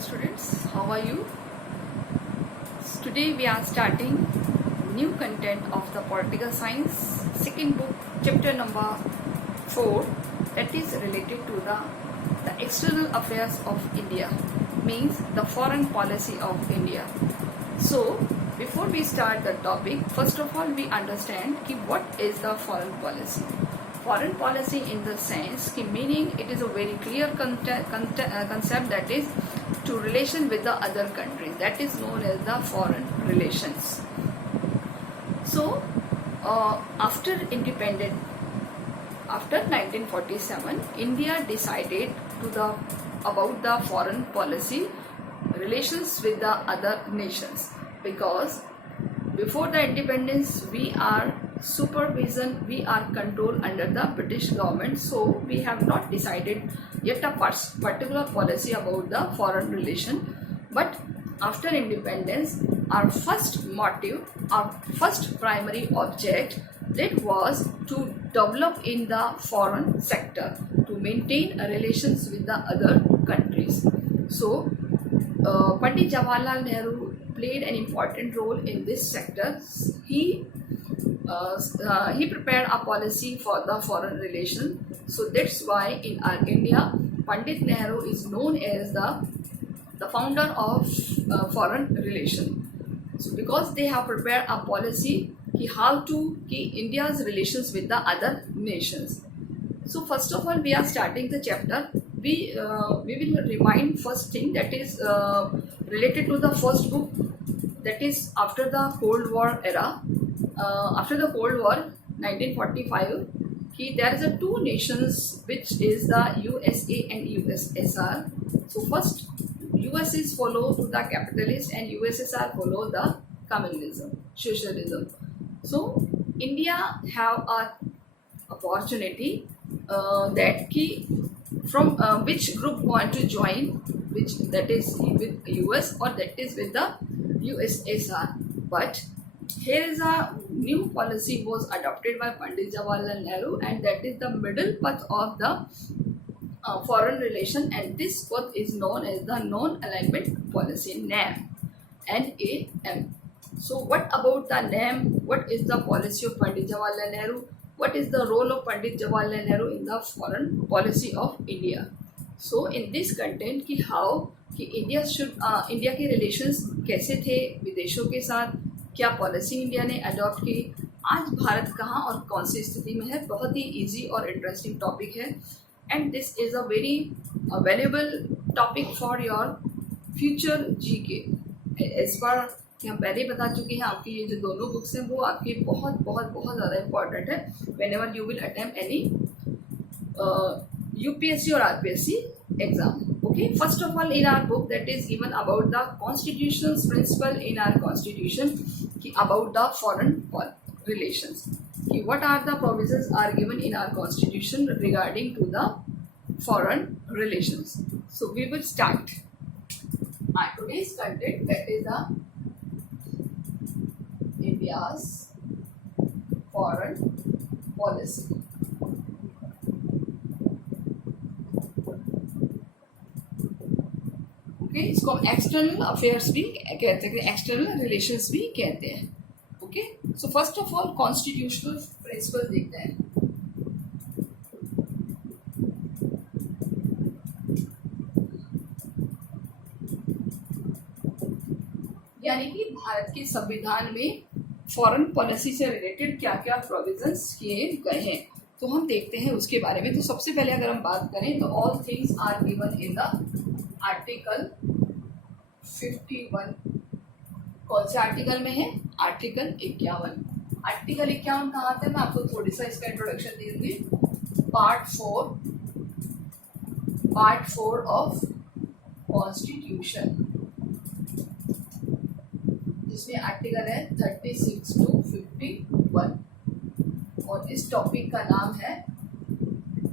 students, how are you? Today we are starting new content of the political science second book, chapter number 4, that is related to the external affairs of India, means the foreign policy of India. So before we start the topic, first of all we understand what is the foreign policy. Foreign policy in the sense meaning it is a very clear concept, that is to relation with the other countries, that is known as the foreign relations. So after 1947, India decided about the foreign policy relations with the other nations, because before the independence we are controlled under the British government, so we have not decided yet a particular policy about the foreign relation. But after independence, our first motive, our first primary object, that was to develop in the foreign sector, to maintain relations with the other countries. So Pandit Jawaharlal Nehru played an important role in this sector. He prepared a policy for the foreign relation. So that's why in our India, Pandit Nehru is known as the founder of foreign relation. So because they have prepared a policy how to keep India's relations with the other nations. So first of all, we are starting the chapter. We will remind first thing, that is related to the first book, that is after the Cold War era. After the Cold War 1945, there is a two nations, which is the USA and USSR. So first US is follow to the capitalist and USSR follow the communism, socialism. So India have a opportunity that from which group want to join, which that is with US or that is with the USSR. But here is a new policy was adopted by Pandit Jawaharlal Nehru, and that is the middle path of the foreign relation, and this path is known as the non-alignment policy, NAM. NAM. So what about the NAM? What is the policy of Pandit Jawaharlal Nehru? What is the role of Pandit Jawaharlal Nehru in the foreign policy of India? So in this content कि how कि India के relations कैसे थे विदेशों के साथ, क्या policy India ने अडॉप्ट की, आज भारत कहाँ और कौन सी स्थिति में है, बहुत ही इजी और इंटरेस्टिंग टॉपिक है. And this is a very valuable topic for your future GK. इस बार हम पहले ही बता चुके हैं, आपकी ये जो दोनों बुक्स हैं वो आपकी बहुत बहुत बहुत ज़्यादा इम्पॉर्टेंट है when ever you will attempt any UPSC or RPSC exam. Okay, first of all, in our book, that is given about the constitutional principle in our constitution about the foreign relations. What are the provisions are given in our constitution regarding to the foreign relations? So we will start today's content, that is the India's foreign policy. Okay, इसको हम external affairs भी कहते हैं, external relations भी कहते हैं. Okay, so first of all constitutional principle देखते हैं. यानी कि भारत के संविधान में फॉरेन पॉलिसी से रिलेटेड क्या क्या प्रोविजंस किए गए हैं, तो हम देखते हैं उसके बारे में. तो सबसे पहले अगर हम बात करें तो all things are given in the article 51. कौन से आर्टिकल में है? आर्टिकल 51. आर्टिकल 51 कहाँ था, मैं आपको थोड़ी सा इसका इंट्रोडक्शन दे दूंगी. पार्ट 4 ऑफ कॉन्स्टिट्यूशन, जिसमें आर्टिकल है 36 to 51, और इस टॉपिक का नाम है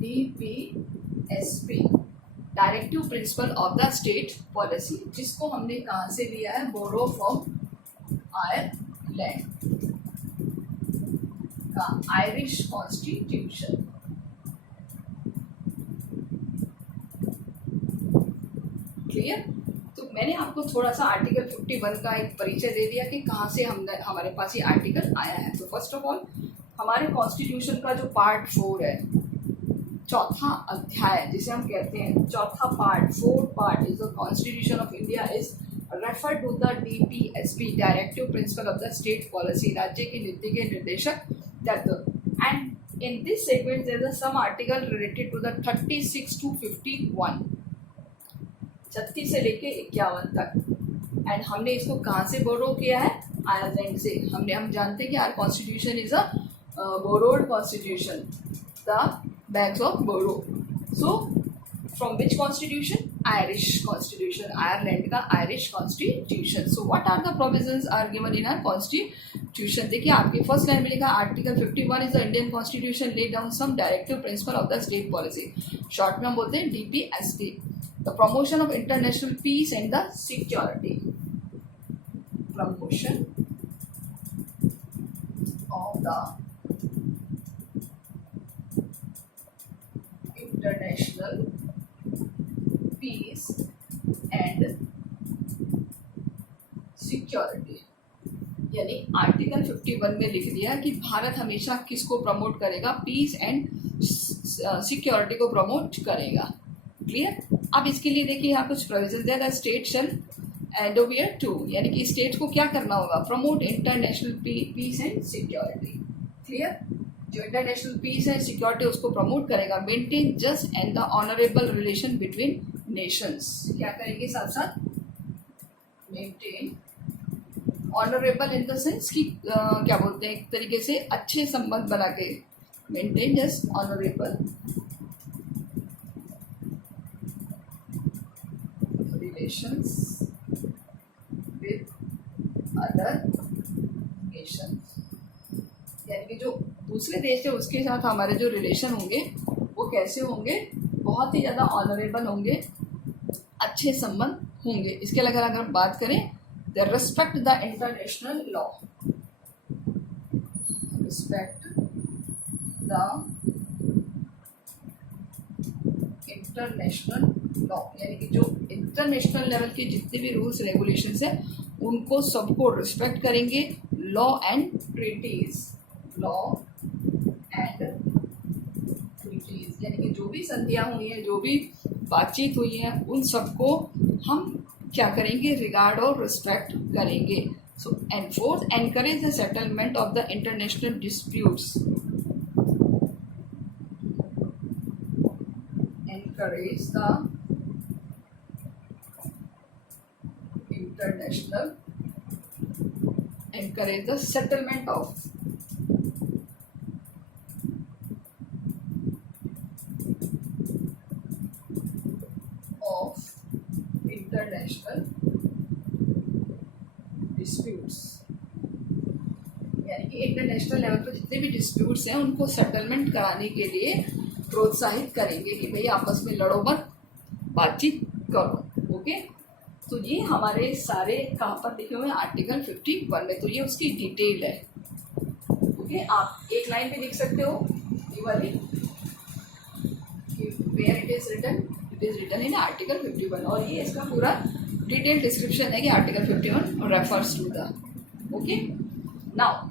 DPSP, directive principle of the state policy, जिसको हमने कहाँ से लिया है? बोरो फ्रॉम आयरलैंड का आयरिश कॉन्स्टिट्यूशन. क्लियर? तो मैंने आपको थोड़ा सा आर्टिकल 51 का एक परिचय दे दिया कि कहाँ से हमारे पास ये आर्टिकल आया है। तो फर्स्ट ऑफ ऑल हमारे कॉन्स्टिट्यूशन का जो पार्ट 4 है, चौथा अध्याय जिसे हम कहते हैं, चौथा part, fourth part is the constitution of India is refer to the DPSP, directive principle of the state policy, राज्य की नीति के निर्देशक तत्व। And in this segment there is some article related to the 36 to 51, 36 से लेके 51 तक। And हमने इसको कहाँ से बोरो किया है? आयरलैंड से। हम जानते हैं कि our constitution is a borrowed constitution, the bags of borrow. So from which constitution? Irish constitution, Ireland का Irish constitution. So what are the provisions are given in our constitution? देखिए आपके फर्स्ट लाइन में लिखा article 51 is the Indian constitution lay down some directive principle of the state policy, short में हम बोलते हैं DPSP, the promotion of international peace and the security, promotion of the international peace and security. यानी article 51 में लिख दिया कि भारत हमेशा किसको प्रमोट करेगा? पीस एंड सिक्योरिटी को प्रमोट करेगा। क्लियर? अब इसके लिए देखिए यहाँ कुछ प्रोविजन दिया था, स्टेट शेल एडोवियर टू, यानी कि स्टेट को क्या करना होगा? Promote international peace and security. Clear? जो इंटरनेशनल पीस एंड सिक्योरिटी उसको प्रमोट करेगा। Maintain just and the honourable relation between nations, क्या करेंगे साथ साथ? Maintain honourable in the sense कि क्या बोलते हैं, एक तरीके से अच्छे संबंध बना के, maintain just honourable relations with other Nations. यानी कि जो दूसरे देश है उसके साथ हमारे जो रिलेशन होंगे वो कैसे होंगे? बहुत ही ज़्यादा ऑनरेबल होंगे, अच्छे संबंध होंगे। इसके अलावा अगर हम बात करें, the respect the international law, respect the international law, यानी कि जो इंटरनेशनल लेवल के जितने भी रूल्स रेगुलेशंस हैं उनको सबको रिस्पेक्ट करेंगे। Law and treaties, law and treaties, यानी कि जो भी संधियाँ हुई हैं, जो भी बातचीत हुई है, उन सबको हम क्या करेंगे? रिगार्ड और रिस्पेक्ट करेंगे। So and fourth, encourage the settlement of the international disputes, encourage the international, encourage the settlement of international disputes, यानी कि इंटरनेशनल लेवल पर जितने भी डिस्प्यूट्स हैं उनको सेटलमेंट कराने के लिए प्रोत्साहित करेंगे कि भाई आपस में लड़ो मत, बातचीत करो। ओके, तो ये हमारे सारे कहाँ पर लिखे हुए हैं? आर्टिकल 51 में। तो ये उसकी डिटेल है। ओके, आप एक लाइन पे लिख सकते हो ये वाली, where it is written in article 51, और ये इसका पूरा डिटेल डिस्क्रिप्शन है कि article 51 refers to the. Okay, now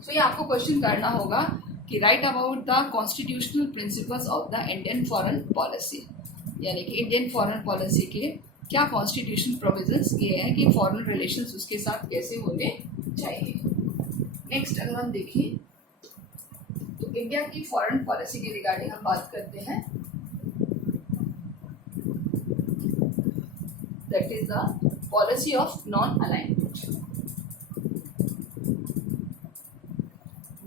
so ये आपको क्वेश्चन करना होगा कि write about the constitutional principles of the Indian foreign policy, यानी कि इंडियन फॉरेन पॉलिसी के क्या कॉन्स्टिट्यूशन प्रोविजंस किए हैं कि फॉरेन रिलेशंस उसके साथ कैसे होने चाहिए। नेक्स्ट अगर हम देखें तो इंडिया की फॉरेन पॉलिसी के रिगार्डिंग हम बात करते हैं, that is the policy of non alignment,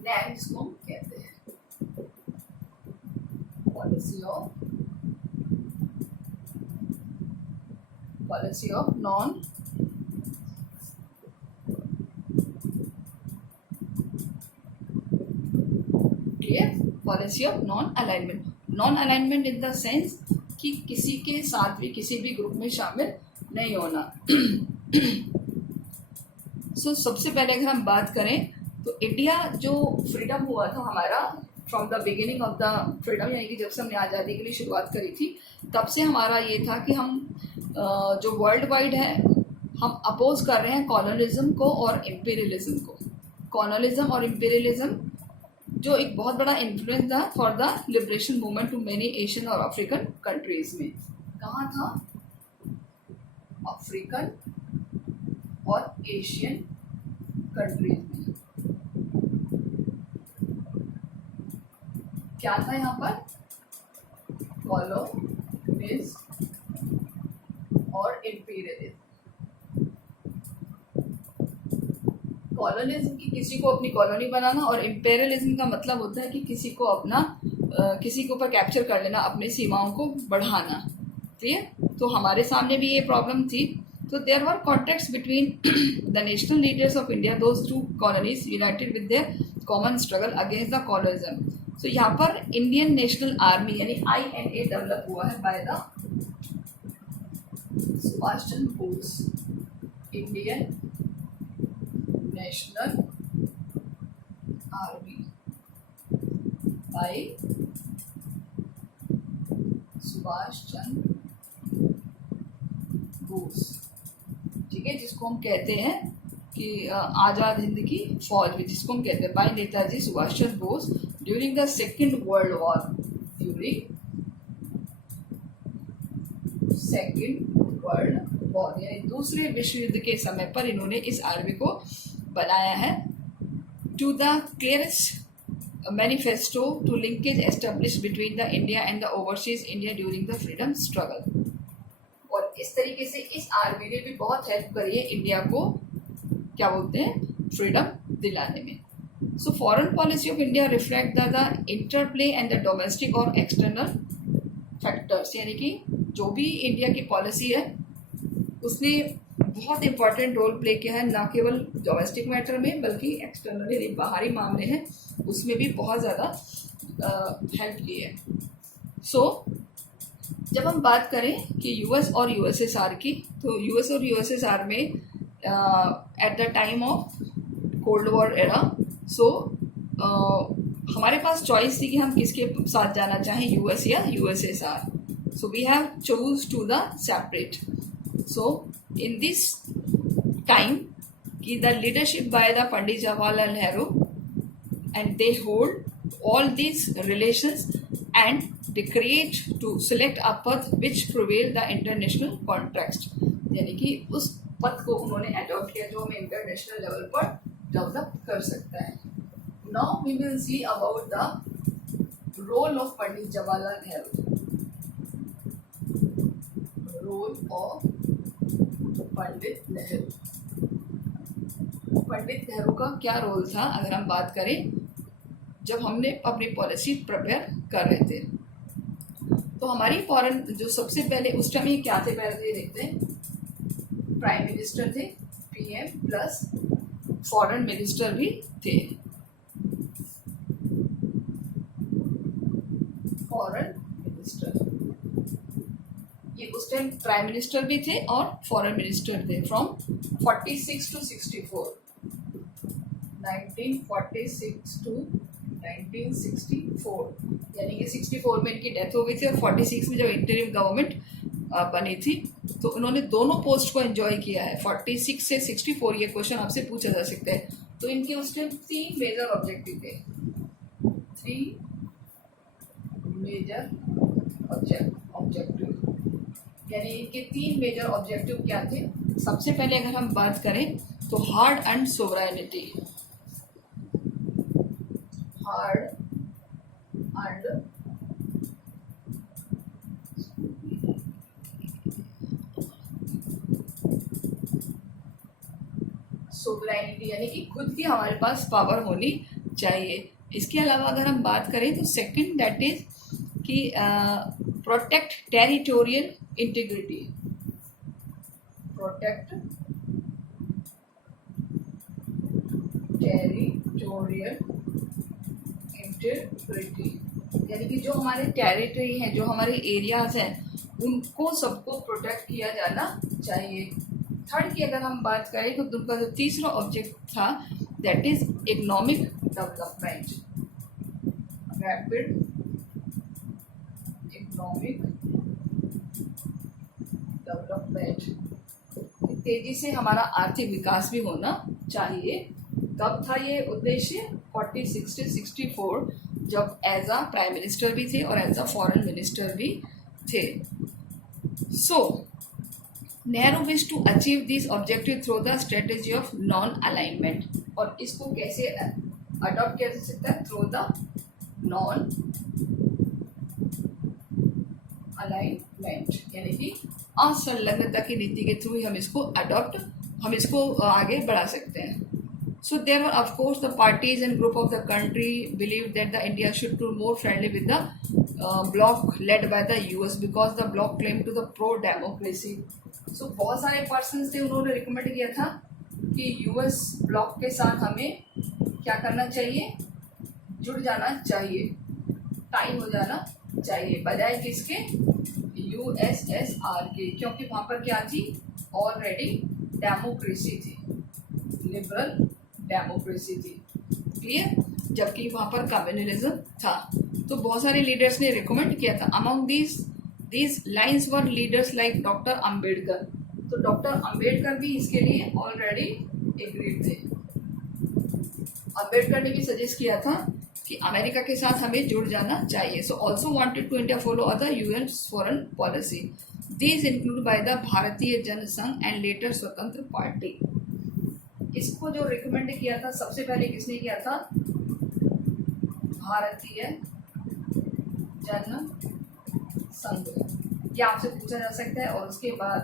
नैन इसको हम कहते हैं, policy of non policy of non alignment. Non alignment in the sense कि किसी के साथ भी किसी भी ग्रुप में शामिल नहीं होना। सो सबसे पहले अगर हम बात करें तो इंडिया जो फ्रीडम हुआ था हमारा from the beginning of the freedom, यानी कि जब से हमने आज़ादी के लिए शुरुआत करी थी तब से हमारा ये था कि हम जो वर्ल्ड वाइड है हम अपोज कर रहे हैं कॉलोनिज्म को और इम्पीरियलिज्म को। कॉलोनिज्म और इम्पीरियलिज्म जो एक बहुत बड़ा इन्फ्लुएंस था for the liberation movement to many Asian और अफ्रीकन कंट्रीज में। कहाँ था? अफ्रीकन और एशियन कंट्रीज में। क्या था यहाँ पर? कॉलोनिज्म और इम्पीरियलिज्म। कॉलोनिज्म की किसी को अपनी कॉलोनी बनाना, और इम्पेरियलिज्म का मतलब होता है कि किसी को अपना किसी के ऊपर कैप्चर कर लेना, अपनी सीमाओं को बढ़ाना। ठीक है, तो हमारे सामने भी ये प्रॉब्लम थी। तो there were contacts between the national leaders of India, those two colonies united with their common struggle against the colonialism. तो यहाँ पर इंडियन नेशनल आर्मी यानी INA डेवलप हुआ है by the Subhas Chandra Bose. Indian national army by Subhas Chandra Bose. ठीक है, जिसको हम कहते हैं कि आज़ाद हिंद की फौज भी जिसको हम कहते हैं, by Netaji Subhash Chandra Bose during the second world war. During second world war यानी दूसरे विश्व युद्ध के समय पर इन्होंने इस आर्मी को बनाया है। To the clearest manifesto to linkage establish between the India and the overseas India during the freedom struggle. और इस तरीके से इस आर्मी ने भी बहुत हेल्प करी है इंडिया को, क्या बोलते हैं, फ्रीडम दिलाने में। So foreign policy of India reflect the interplay and the domestic और एक्सटर्नल फैक्टर्स, यानी कि जो भी इंडिया की पॉलिसी है उसने बहुत इंपॉर्टेंट रोल प्ले किया है, ना केवल डोमेस्टिक मैटर में बल्कि एक्सटर्नल यानी बाहरी मामले हैं उसमें भी बहुत ज़्यादा हेल्प की है। सो जब हम बात करें कि यूएस और यूएसएसआर की, तो यूएस और यूएसएसआर में at the time of cold war era, so हमारे पास चॉइस थी कि हम किसके साथ जाना चाहें, यूएस या USSR. So we have choose to the separate. So in this time की the leadership by the Pandit Jawaharlal Nehru and they hold all these relations and they create to select a path which prevail the international context, यानी कि उस पथ को उन्होंने adopt किया जो हमें इंटरनेशनल लेवल पर डेवलप कर सकता है। Now we will see about the role of Pandit Jawaharlal Nehru. Role of Pandit Nehru. Pandit Nehru का क्या रोल था अगर हम बात करें जब हमने अपनी पॉलिसी प्रिपेयर कर रहे थे। तो हमारी फॉरेन जो सबसे पहले उस टाइम ये क्या थे, पहले ये देखते हैं। प्राइम मिनिस्टर थे, PM प्लस फॉरेन मिनिस्टर भी थे। फॉरेन मिनिस्टर ये उस टाइम प्राइम मिनिस्टर भी थे और फॉरेन मिनिस्टर थे फ्रॉम 46 to 64, 1946 to 1964, यानी कि 64 में इनकी डेथ हो गई थी और 46 में जब इंटरिम गवर्नमेंट बनी थी तो उन्होंने दोनों पोस्ट को एंजॉय किया है। 46 से 64 ये क्वेश्चन आपसे पूछा जा सकता है। तो इनके उस टाइम 3 मेजर ऑब्जेक्टिव थे, 3 मेजर ऑब्जेक्टिव, यानी इनके 3 मेजर ऑब्जेक्टिव क्या थे। सबसे पहले अगर हम बात करें तो hard and sovereignty, hard and sovereignty, यानी कि खुद की हमारे पास पावर होनी चाहिए। इसके अलावा अगर हम बात करें तो सेकंड दैट इज कि protect territorial integrity, protect territorial integrity, यानी कि जो हमारे टेरिटरी हैं, जो हमारे एरियाज हैं, उनको सबको प्रोटेक्ट किया जाना चाहिए। थर्ड की अगर हम बात करें तो उनका जो तीसरा ऑब्जेक्ट था that is economic development, rapid economic development, तेजी से हमारा आर्थिक विकास भी होना चाहिए। कब था ये उद्देश्य? 40, 60, 64, जब एज अ प्राइम मिनिस्टर भी थे और एज अ फॉरेन मिनिस्टर भी थे। So Nehru wish to achieve this objective through the strategy of non alignment, और इसको कैसे अडॉप्ट किया जा सकता है? थ्रू द नॉन अलाइनमेंट, यानी कि असंलग्नता की नीति के थ्रू ही हम इसको आगे बढ़ा सकते हैं। So there were of course the parties and group of the country believed that the India should be more friendly with the bloc led by the US because the bloc claimed to the pro democracy. So बहुत सारे persons थे, उन्होंने recommend किया था कि US block के साथ हमें क्या करना चाहिए? जुड़ जाना चाहिए, टाइम हो जाना चाहिए, बजाय किसके? यूएसएसआर के, क्योंकि वहाँ पर क्या थी? ऑलरेडी डेमोक्रेसी थी, लिबरल डेमोक्रेसी थी। क्लियर? जबकि वहाँ पर कम्युनलिज्म था। तो बहुत सारे लीडर्स ने रिकमेंड किया था। Among these lines were leaders like doctor Ambedkar. तो डॉक्टर अम्बेडकर भी इसके लिए ऑलरेडी एग्रीड थे। अम्बेडकर ने भी सजेस्ट किया था कि अमेरिका के साथ हमें जुड़ जाना चाहिए। So also wanted to India follow other UN foreign policy. These include by the Bharatiya Jana Sangh and later Swatantra party. इसको जो रिकमेंड किया था सबसे पहले किसने किया था? भारतीय जनसंघ, ये आपसे पूछा जा सकता है। और उसके बाद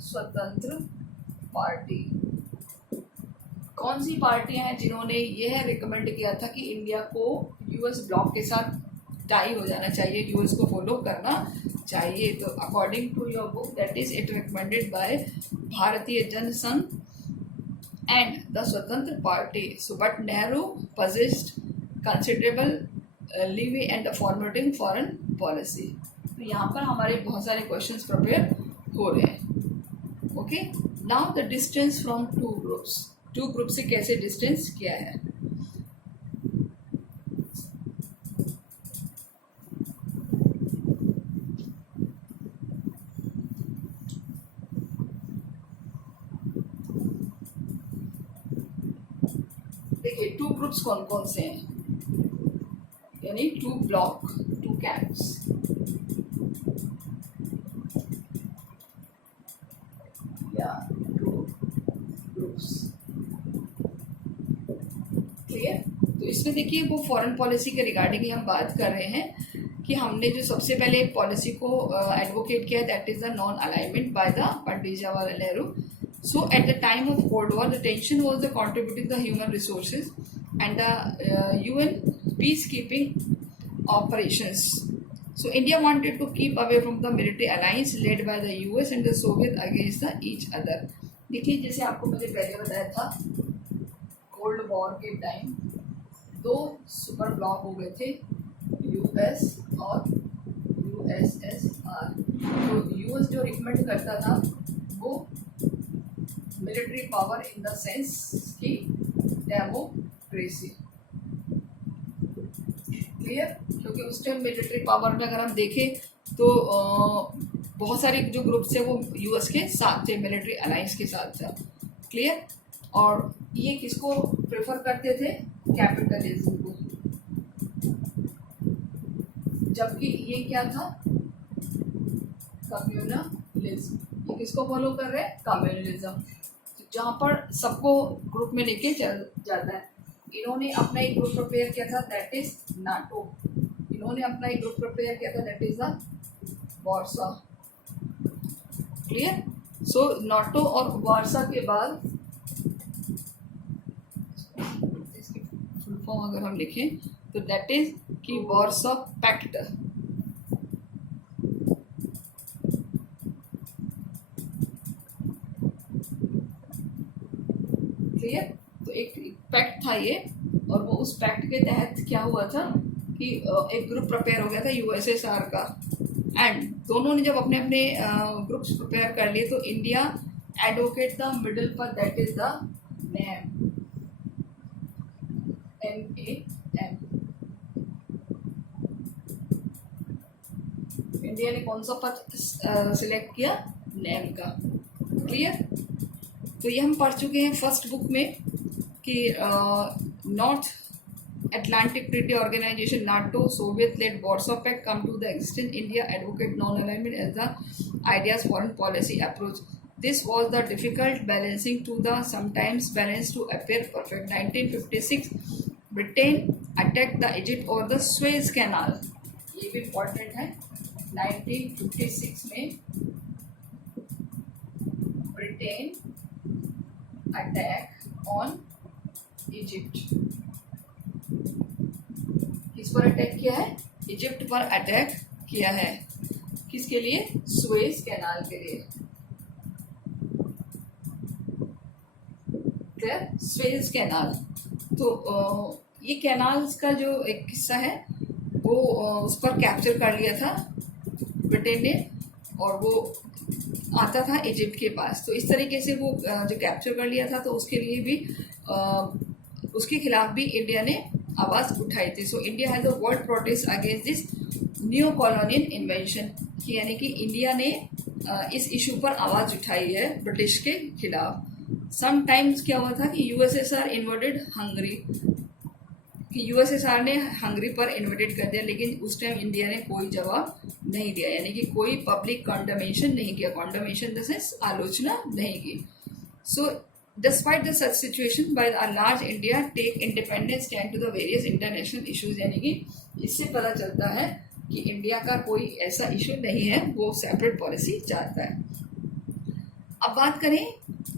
स्वतंत्र पार्टी। कौन सी पार्टियां हैं जिन्होंने यह रिकमेंड किया था कि इंडिया को यूएस ब्लॉक के साथ टाई हो जाना चाहिए, यूएस को फॉलो करना चाहिए? तो according to your book that is it recommended by Bharatiya Jana Sangh and the Swatantra party. So but Nehru possessed considerable leeway and the formatting foreign policy। तो यहाँ पर हमारे बहुत सारे क्वेश्चंस प्रिपेयर हो रहे हैं। Okay, now the distance from two group से कैसे डिस्टेंस किया है? देखिए, टू ग्रुप्स कौन कौन से हैं, यानी टू ब्लॉक, टू कैंप्स। या टू ग्रुप्स। क्लियर? तो इसमें देखिए वो फॉरेन पॉलिसी के रिगार्डिंग ही हम बात कर रहे हैं कि हमने जो सबसे पहले पॉलिसी को एडवोकेट किया that is the non alignment bye the Pandit Jawaharlal Nehru. So at the time of Cold War, the tension was the contributing the human resources and the UN peacekeeping operations. So India wanted to keep away from the military alliance led by the US and the Soviet against the each other. देखिए, जैसे आपको मैंने पहले बताया था, cold war के time दो super block हो गए थे, यूएस और यूएसएसआर। तो यूएस जो रिकमेंड करता था वो military power in the sense की डेमोक्रेसी। क्लियर? क्योंकि उस टाइम मिलिट्री पावर में अगर हम देखें तो बहुत सारे जो ग्रुप्स थे वो यूएस के साथ थे, मिलिट्री अलायंस के साथ था। क्लियर? और ये किसको प्रेफर करते थे? कैपिटलिज्म को। जबकि ये क्या था? कम्युनलिज्म। ये किसको फॉलो कर रहे हैं? कम्युनलिज्म, जहाँ पर सबको ग्रुप में लेके चल जाता है। इन्होंने अपना एक ग्रुप प्रिपेयर किया था दैट इज नाटो। इन्होंने अपना एक ग्रुप प्रिपेयर किया था that is the Warsaw. Clear? So NATO और वार्सा के बाद इसकी फुल फॉर्म अगर हम लिखें तो दैट इज कि वार्सा पैक्ट। क्लियर? तो एक पैक्ट था ये, और वो उस पैक्ट के तहत क्या हुआ था कि एक ग्रुप प्रिपेयर हो गया था यूएसएसआर का, एंड दोनों ने जब अपने अपने ग्रुप्स प्रिपेयर कर लिए तो इंडिया एडवोकेट द मिडिल पर that is the NAM। India ने कौन सा पथ सिलेक्ट किया? नेम का। क्लियर? तो ये हम पढ़ चुके हैं फर्स्ट बुक में कि north Atlantic Treaty Organization NATO Soviet-led Warsaw Pact come to the existence. India advocate non-alignment as the idea's foreign policy approach. This was the difficult balancing to the sometimes balance to appear perfect. 1956 Britain attacked the Egypt or the Suez Canal. ये भी important है. 1956 में Britain attack on Egypt. किस पर attack किया है? Egypt पर attack किया है. किसके लिए? सुएज कैनाल के लिए. क्लियर? Suez canal. तो ये कैनाल्स का जो एक किस्सा है वो उस पर कैप्चर कर लिया था ब्रिटेन ने, और वो आता था इजिप्ट के पास. तो इस तरीके से वो जो कैप्चर कर लिया था, तो उसके लिए भी उसके खिलाफ भी इंडिया ने आवाज़ उठाई थी. So India has a world protest against this new colonial invention. यानी कि इंडिया ने इस इशू पर आवाज़ उठाई है ब्रिटिश के खिलाफ. समटाइम्स क्या हुआ था कि यूएसएसआर इन्वेडेड हंगरी, कि यूएसएसआर ने हंगरी पर इन्वेडेड कर दिया, लेकिन उस टाइम इंडिया ने कोई जवाब नहीं दिया, यानी कि कोई पब्लिक कॉन्डमेशन नहीं किया. कॉन्डमेशन द सेंस आलोचना नहीं की. सो Despite the such situation, by a large India take independent stand to the various international issues. यानी कि इससे पता चलता है कि इंडिया का कोई ऐसा इशू नहीं है, वो सेपरेट पॉलिसी चाहता है. अब बात करें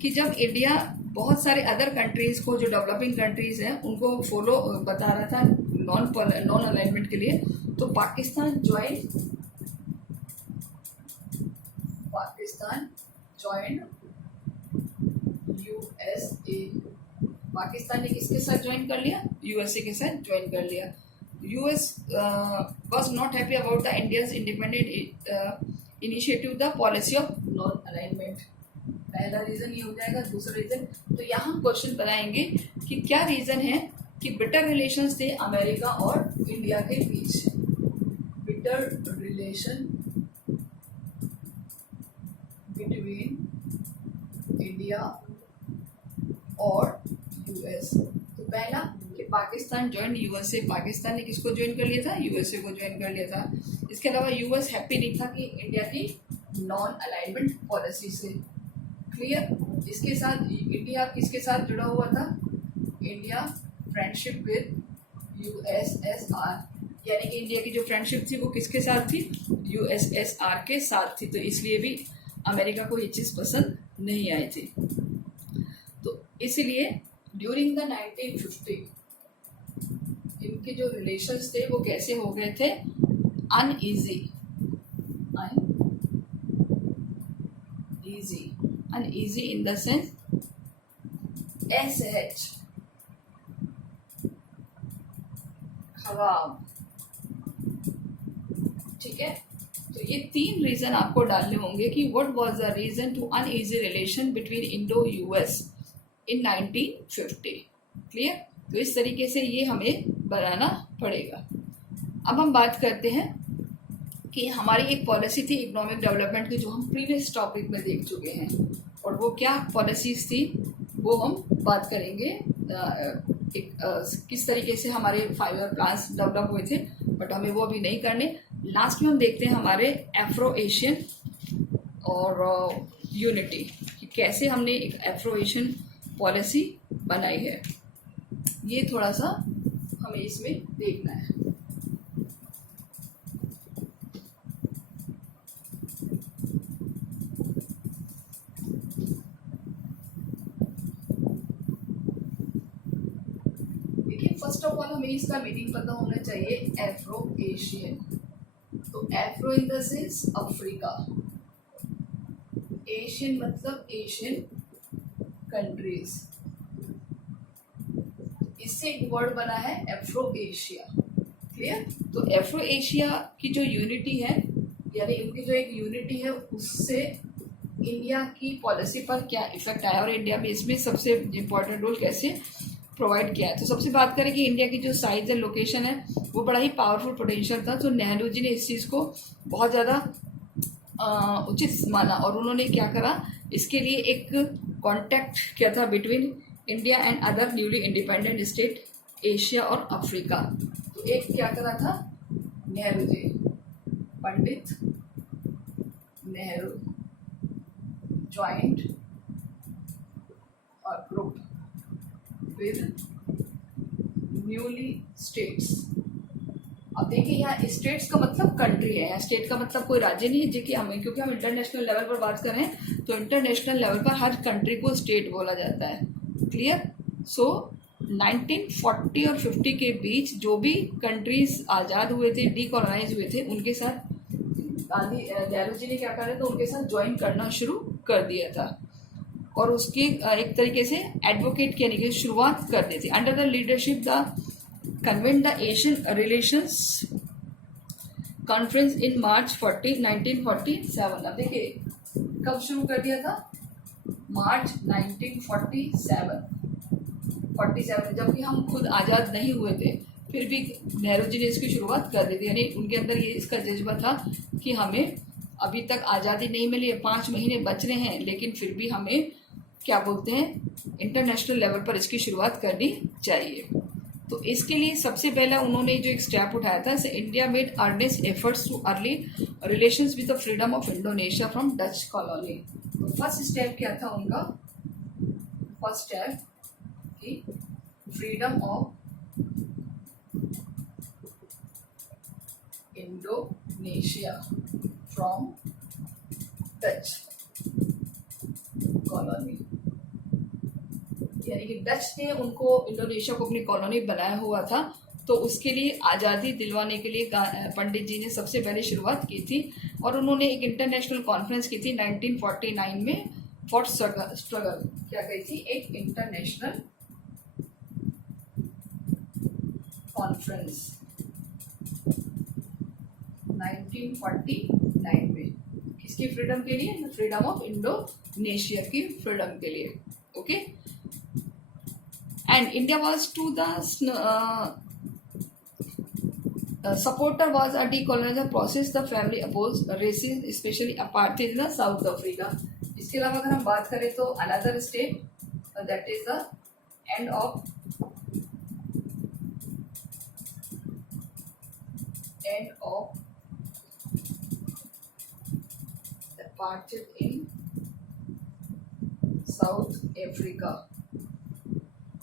कि जब इंडिया बहुत सारे अदर कंट्रीज़ को, जो डेवलपिंग कंट्रीज़ हैं, उनको फॉलो बता रहा था नॉन अलाइनमेंट के लिए, तो पाकिस्तान ज्वाइन यूएसए. पाकिस्तान ने किसके साथ ज्वाइन कर लिया? यूएसए के साथ ज्वाइन कर लिया. US was not happy about the India's independent initiative the policy of non alignment. पहला रीज़न ये हो जाएगा. दूसरा रीज़न, तो यहाँ हम क्वेश्चन बनाएंगे कि क्या रीज़न है कि बेटर रिलेशंस थे अमेरिका और इंडिया के बीच. बेटर रिलेशन बिटवीन इंडिया और यूएस. तो पहला कि पाकिस्तान ज्वाइन यूएसए. पाकिस्तान ने किसको ज्वाइन कर लिया था? यूएसए को ज्वाइन कर लिया था. इसके अलावा यूएस हैप्पी नहीं था कि इंडिया की नॉन अलाइनमेंट पॉलिसी से. क्लियर? इसके साथ इंडिया किसके साथ जुड़ा हुआ था? India friendship with USSR. यानी कि इंडिया की जो फ्रेंडशिप थी वो किसके साथ थी? यूएसएसआर के साथ थी. तो इसलिए भी अमेरिका को ये चीज़ पसंद नहीं आई थी. तो इसलिए ड्यूरिंग द 1950 इनके जो रिलेशंस थे वो कैसे हो गए थे? Uneasy in the sense SH खराब. ठीक है? तो ये 3 रीज़न आपको डालने होंगे कि what was the reason to uneasy relation between Indo US in 1950. Clear? तो इस तरीके से ये हमें बनाना पड़ेगा. अब हम बात करते हैं कि हमारी एक पॉलिसी थी इकोनॉमिक डेवलपमेंट की, जो हम प्रीवियस टॉपिक में देख चुके हैं, और वो क्या पॉलिसीज़ थी वो हम बात करेंगे. किस तरीके से हमारे 5 ईयर प्लान्स डेवलप हुए थे, बट हमें वो अभी नहीं करने. लास्ट में हम देखते हैं हमारे एफ्रो एशियन और यूनिटी, कि कैसे हमने एक एफ्रो एशियन पॉलिसी बनाई है. ये थोड़ा सा हमें इसमें देखना है. देखिए, फर्स्ट ऑफ ऑल हमें इसका मीनिंग पता होना चाहिए. एफ्रो एशियन, तो Afro in the sense Africa, Asian मतलब एशियन कंट्रीज. इससे एक वर्ड बना है एफ्रो एशिया. क्लियर? तो एफ्रो एशिया की जो यूनिटी है, यानी उनकी जो एक यूनिटी है, उससे इंडिया की पॉलिसी पर क्या इफेक्ट आया, और इंडिया में इसमें सबसे इम्पोर्टेंट रोल कैसे प्रोवाइड किया है। तो सबसे बात करें कि इंडिया की जो साइज एंड लोकेशन है वो बड़ा ही पावरफुल पोटेंशियल था, तो नेहरू जी ने इस चीज़ को बहुत ज़्यादा उचित माना और उन्होंने क्या करा, इसके लिए एक कॉन्टैक्ट किया था between India and other newly independent state Asia और अफ्रीका। तो एक क्या करा था नेहरू जी, पंडित नेहरू ज्वाइंट और ग्रुप विद न्यूली स्टेट्स। अब देखिए यहाँ स्टेट्स का मतलब कंट्री है, यहाँ स्टेट का मतलब कोई राज्य नहीं है, जो कि हमें, क्योंकि हम इंटरनेशनल लेवल पर बात कर रहे हैं तो इंटरनेशनल लेवल पर हर कंट्री को स्टेट बोला जाता है। क्लियर। सो 1940 और 50 के बीच जो भी कंट्रीज आज़ाद हुए थे, डीकॉलोनाइज हुए थे, उनके साथ नेहरू जी ने क्या करा तो उनके साथ ज्वाइन करना शुरू कर दिया था और उसकी एक तरीके से एडवोकेट करने की शुरुआत कर दी थी। Under the leadership the convened the Asian relations conference in March 1947। अब देखिए कब शुरू कर दिया था, मार्च 1947, जबकि हम खुद आज़ाद नहीं हुए थे, फिर भी नेहरू जी ने इसकी शुरुआत कर दी थी। यानी उनके अंदर ये इसका जज्बा था कि हमें अभी तक आज़ादी नहीं मिली है, 5 महीने बच रहे हैं, लेकिन फिर भी हमें क्या बोलते हैं इंटरनेशनल लेवल पर इसकी शुरुआत करनी चाहिए। तो इसके लिए सबसे पहला उन्होंने जो एक स्टेप उठाया था, India made earnest efforts to early relations with the freedom of Indonesia from Dutch colony. तो फर्स्ट स्टेप क्या था उनका, फर्स्ट स्टेप कि freedom of Indonesia from Dutch colony, यानी कि डच ने उनको इंडोनेशिया को अपनी कॉलोनी बनाया हुआ था, तो उसके लिए आज़ादी दिलवाने के लिए पंडित जी ने सबसे पहले शुरुआत की थी और उन्होंने एक इंटरनेशनल कॉन्फ्रेंस की थी 1949 में फॉर स्ट्रगल। क्या कही थी, एक इंटरनेशनल कॉन्फ्रेंस 1949 में, किसकी फ्रीडम के लिए, फ्रीडम ऑफ इंडोनेशिया की फ्रीडम के लिए। Okay, and India was to the supporter was a decolonizer process. The family opposed racism, especially apartheid in South Africa. इसके अलावा अगर हम बात करें तो another state that is the end of apartheid in south Africa.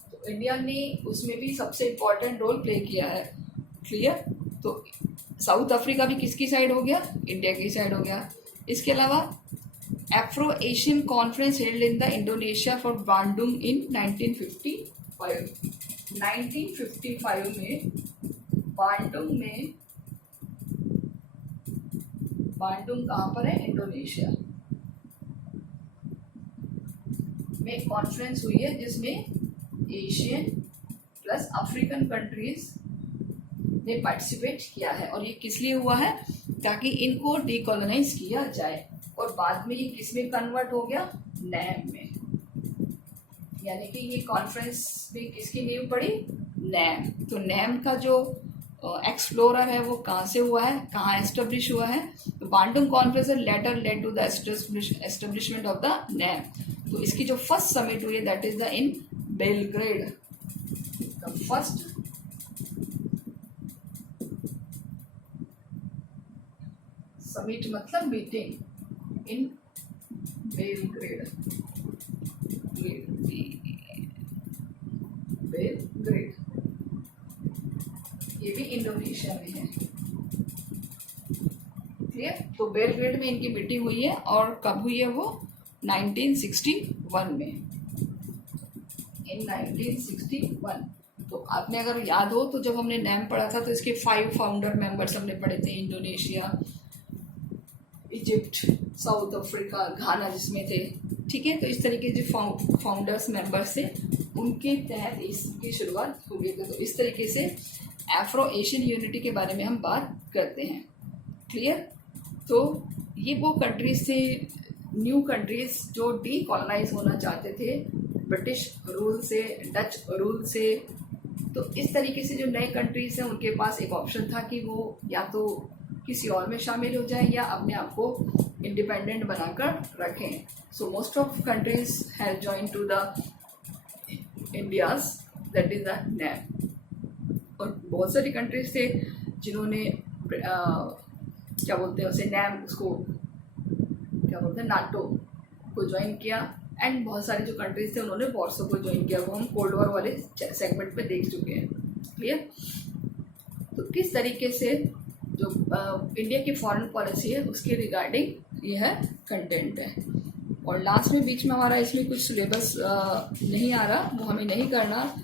तो India ने उसमें भी सबसे इम्पोर्टेंट रोल प्ले किया है। क्लियर। तो साउथ अफ्रीका भी किसकी साइड हो गया, इंडिया की साइड हो गया। इसके अलावा Afro Asian conference held in the Indonesia for Bandung in 1955 में बांडुंग कहाँ पर है, इंडोनेशिया में कॉन्फ्रेंस हुई है जिसमें एशियन प्लस अफ्रीकन कंट्रीज ने पार्टिसिपेट किया है। और ये किस लिए हुआ है, ताकि इनको डीकोलोनाइज किया जाए। और बाद में ये किस में कन्वर्ट हो गया, नैम में। यानी कि ये कॉन्फ्रेंस में किसकी नींव पड़ी, नैम। तो नैम का जो एक्सप्लोरर है वो कहाँ से हुआ है, कहाँ एस्टेब्लिश हुआ है, तो Bandung conference later led to the establishment of the NAM. तो इसकी जो फर्स्ट समिट हुई है that is the in Belgrade. The first summit मतलब मीटिंग इन बेलग्रेड, बेलग्रेड ये भी इंडोनेशिया में है। क्लियर। तो बेलग्रेड में इनकी मीटिंग हुई है और कब हुई है वो, 1961 में, इन 1961। तो आपने अगर याद हो तो जब हमने नैम पढ़ा था तो इसके 5 फाउंडर मेंबर्स हमने पढ़े थे, इंडोनेशिया, इजिप्ट, साउथ अफ्रीका, घाना जिसमें थे। ठीक है। तो इस तरीके जो फाउंडर्स मेंबर्स थे उनके तहत इसकी शुरुआत हो गई थी। तो इस तरीके से एफ्रो एशियन यूनिटी के बारे में हम बात करते हैं। क्लियर। तो ये वो कंट्रीज थे, न्यू कंट्रीज जो डीकॉलोनाइज होना चाहते थे ब्रिटिश रूल से, डच रूल से। तो इस तरीके से जो नए कंट्रीज़ हैं उनके पास एक ऑप्शन था कि वो या तो किसी और में शामिल हो जाएं या अपने आप को इंडिपेंडेंट बनाकर रखें। So most of countries have join to the India's that is the NAM. और बहुत सारी कंट्रीज थे जिन्होंने क्या बोलते हैं उसे, नैम, उसको क्या बोलते हैं, नाटो को ज्वाइन किया। एंड बहुत सारे जो कंट्रीज थे उन्होंने वॉर्सो को ज्वाइन किया। वो हम कोल्ड वॉर वाले सेगमेंट में देख चुके हैं। क्लियर? तो किस तरीके से जो इंडिया की फॉरेन पॉलिसी है उसके रिगार्डिंग ये है कंटेंट है। और लास्ट में बीच में हमारा इसमें कुछ सिलेबस नहीं आ रहा, वो हमें नहीं करना,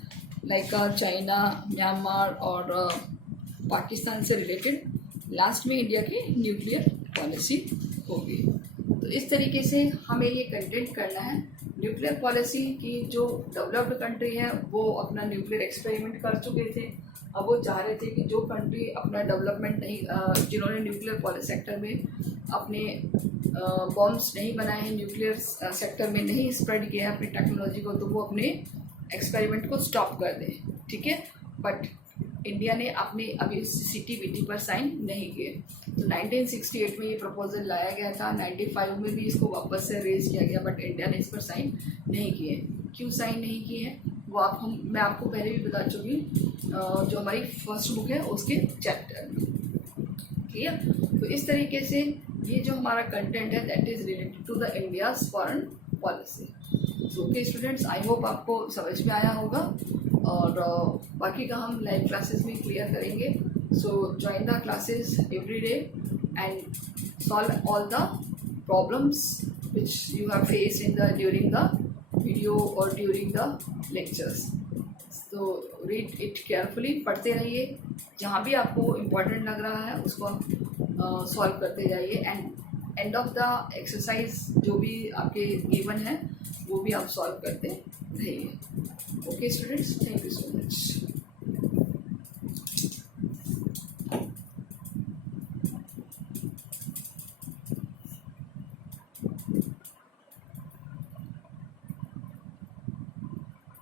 लाइक चाइना, म्यांमार और पाकिस्तान से रिलेटेड। लास्ट में इंडिया की न्यूक्लियर पॉलिसी होगी। तो इस तरीके से हमें ये कंटेंट करना है। न्यूक्लियर पॉलिसी की जो डेवलप्ड कंट्री है वो अपना न्यूक्लियर एक्सपेरिमेंट कर चुके थे। अब वो चाह रहे थे कि जो कंट्री अपना डेवलपमेंट नहीं, जिन्होंने न्यूक्लियर पॉलिसी सेक्टर में अपने बॉम्ब्स नहीं बनाए हैं, न्यूक्लियर सेक्टर में नहीं स्प्रेड किया है अपनी टेक्नोलॉजी को, तो वो अपने एक्सपेरिमेंट को स्टॉप कर दें। ठीक है, बट इंडिया ने अपने अभी CTBT पर साइन नहीं किए। तो 1968 में ये प्रपोजल लाया गया था, 95 में भी इसको वापस से रेज किया गया, बट इंडिया ने इस पर साइन नहीं किए। क्यों साइन नहीं किए हैं वो मैं आपको पहले भी बता चुकी हूँ, जो हमारी फर्स्ट बुक है उसके चैप्टर में। ठीक है, तो इस तरीके से ये जो हमारा कंटेंट है that is related to the India's foreign policy. So okay students, I hope आपको समझ में आया होगा और बाकी का हम लाइव क्लासेस में क्लियर करेंगे। सो join the classes every day and solve all the problems which you have face in the during the video और ड्यूरिंग द लेक्चर्स। तो रीड इट केयरफुली, पढ़ते रहिए, जहाँ भी आपको इम्पोर्टेंट लग रहा है उसको सॉल्व करते जाइए। And end of the exercise जो भी आपके गिवन है वो भी आप सॉल्व करते रहिए। Okay students, thank you so much.